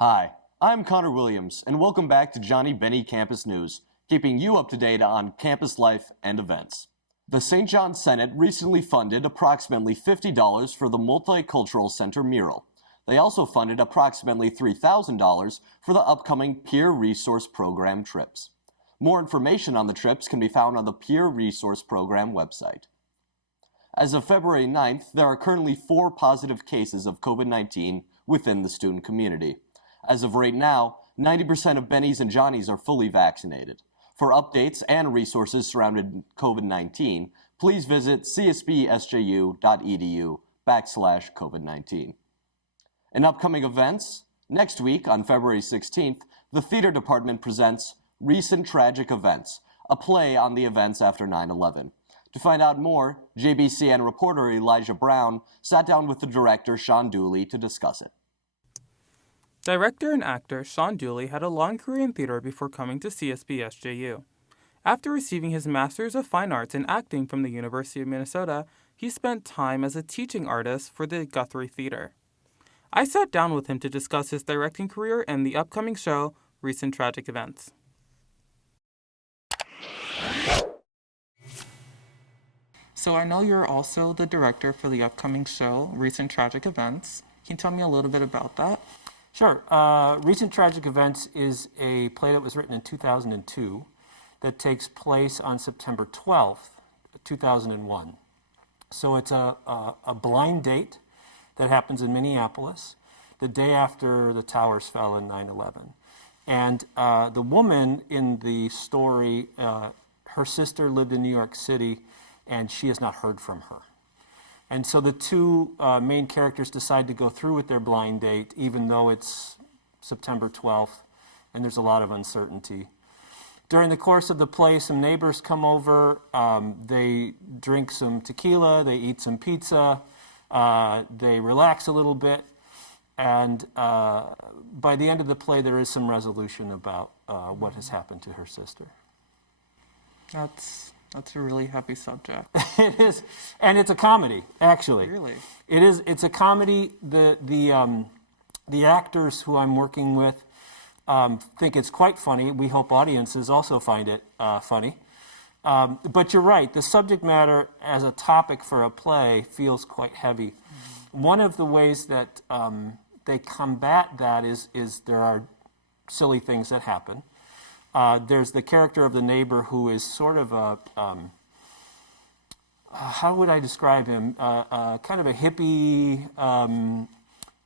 Hi, I'm Connor Williams, and welcome back to Johnnie Bennie Campus News, keeping you up to date on campus life and events. The St. John Senate recently funded approximately $50 for the Multicultural Center mural. They also funded approximately $3,000 for the upcoming Peer Resource Program trips. More information on the trips can be found on the Peer Resource Program website. As of February 9th, there are currently 4 positive cases of COVID-19 within the student community. As of right now, 90% of Bennies and Johnnies are fully vaccinated. For updates and resources surrounding COVID-19, please visit csbsju.edu/COVID-19. In upcoming events, next week on February 16th, the Theater Department presents Recent Tragic Events, a play on the events after 9/11. To find out more, JBCN reporter Elijah Brown sat down with the director Sean Dooley to discuss it. Director and actor Sean Dooley had a long career in theater before coming to CSB-SJU. After receiving his Master's of Fine Arts in Acting from the University of Minnesota, he spent time as a teaching artist for the Guthrie Theater. I sat down with him to discuss his directing career and the upcoming show, Recent Tragic Events. So I know you're also the director for the upcoming show, Recent Tragic Events. Can you tell me a little bit about that? Sure. Recent Tragic Events is a play that was written in 2002 that takes place on September 12th, 2001. So it's a blind date that happens in Minneapolis the day after the towers fell in 9/11. And the woman in the story, her sister lived in New York City, and she has not heard from her. And so the two main characters decide to go through with their blind date, even though it's September 12th, and there's a lot of uncertainty. During the course of the play, some neighbors come over, they drink some tequila, they eat some pizza, they relax a little bit, and by the end of the play, there is some resolution about what has happened to her sister. That's a really heavy subject. It is, and it's a comedy, actually. Really? It is. It's a comedy. The actors who I'm working with think it's quite funny. We hope audiences also find it funny. But you're right. The subject matter as a topic for a play feels quite heavy. Mm-hmm. One of the ways that they combat that is there are silly things that happen. There's the character of the neighbor who is sort of a, how would I describe him? Kind of a hippie,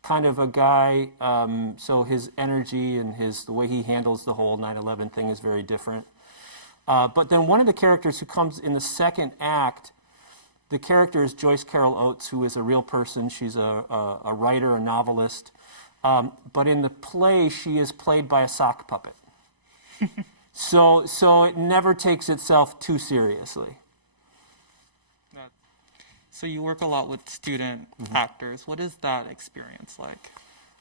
kind of a guy. So his energy and the way he handles the whole 9/11 thing is very different. But then one of the characters who comes in the second act, the character is Joyce Carol Oates, who is a real person. She's a writer, a novelist. But in the play, she is played by a sock puppet. So it never takes itself too seriously. So you work a lot with student actors. What is that experience like?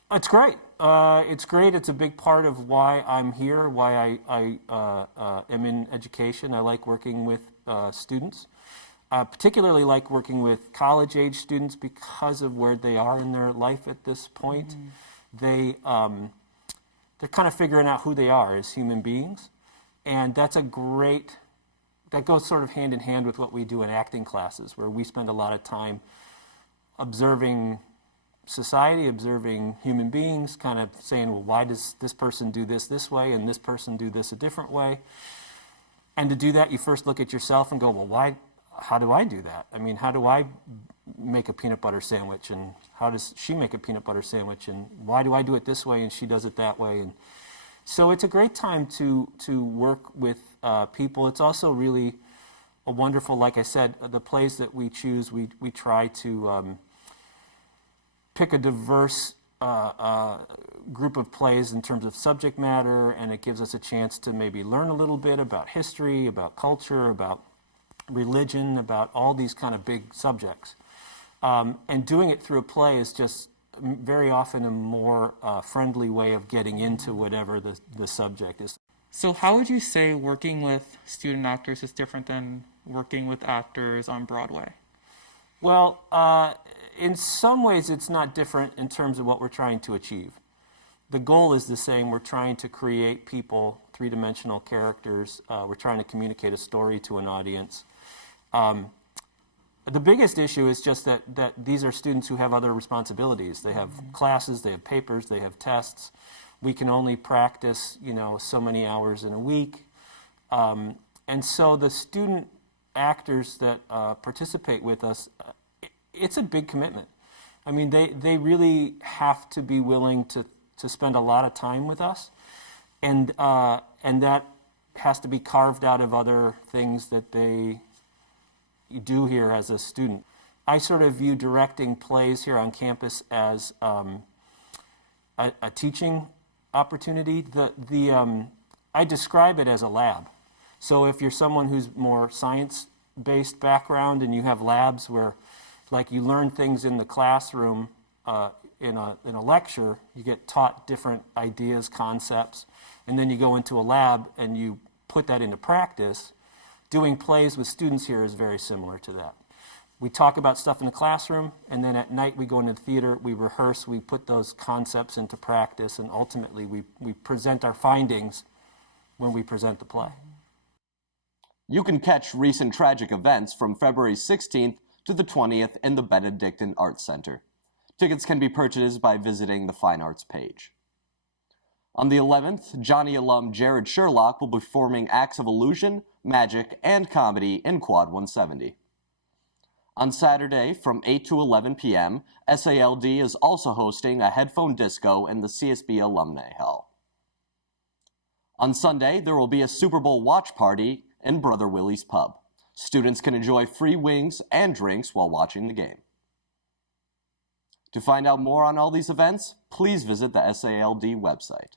It's great. It's great. It's a big part of why I'm here, why I am in education. I like working with students. Particularly like working with college-age students because of where they are in their life at this point. They're kind of figuring out who they are as human beings. And that goes sort of hand in hand with what we do in acting classes, where we spend a lot of time observing society, observing human beings, kind of saying, well, why does this person do this way and this person do this a different way? And to do that, you first look at yourself and go, well, how do I do that? I mean, how do I make a peanut butter sandwich, and how does she make a peanut butter sandwich, and why do I do it this way and she does it that way? And so it's a great time to work with people. It's also really a wonderful, like I said, the plays that we choose, we try to pick a diverse group of plays in terms of subject matter, and it gives us a chance to maybe learn a little bit about history, about culture, about religion, about all these kind of big subjects. And doing it through a play is just very often a more friendly way of getting into whatever the subject is. So how would you say working with student actors is different than working with actors on Broadway? Well, in some ways it's not different in terms of what we're trying to achieve. the goal is the same. We're trying to create people, three-dimensional characters. We're trying to communicate a story to an audience. The biggest issue is just that these are students who have other responsibilities. They have classes, they have papers, they have tests. We can only practice, so many hours in a week. And so the student actors that participate with us, it's a big commitment. I mean, they really have to be willing to spend a lot of time with us. And that has to be carved out of other things that they do here as a student. I sort of view directing plays here on campus as a teaching opportunity. I describe it as a lab. So if you're someone who's more science-based background and you have labs where, like, you learn things in the classroom in a lecture, you get taught different ideas, concepts, and then you go into a lab and you put that into practice. Doing plays with students here is very similar to that. We talk about stuff in the classroom, and then at night we go into the theater, we rehearse, we put those concepts into practice, and ultimately we present our findings when we present the play. You can catch recent tragic events from February 16th to the 20th in the Benedictine Arts Center. Tickets can be purchased by visiting the Fine Arts page. On the 11th, Johnnie alum Jared Sherlock will be performing acts of illusion, magic, and comedy in Quad 170. On Saturday, from 8 to 11 p.m., SALD is also hosting a headphone disco in the CSB Alumni Hall. On Sunday, there will be a Super Bowl watch party in Brother Willie's Pub. Students can enjoy free wings and drinks while watching the game. To find out more on all these events, please visit the SALD website.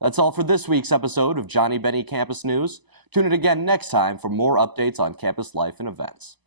That's all for this week's episode of Johnnie Bennie Campus News. Tune in again next time for more updates on campus life and events.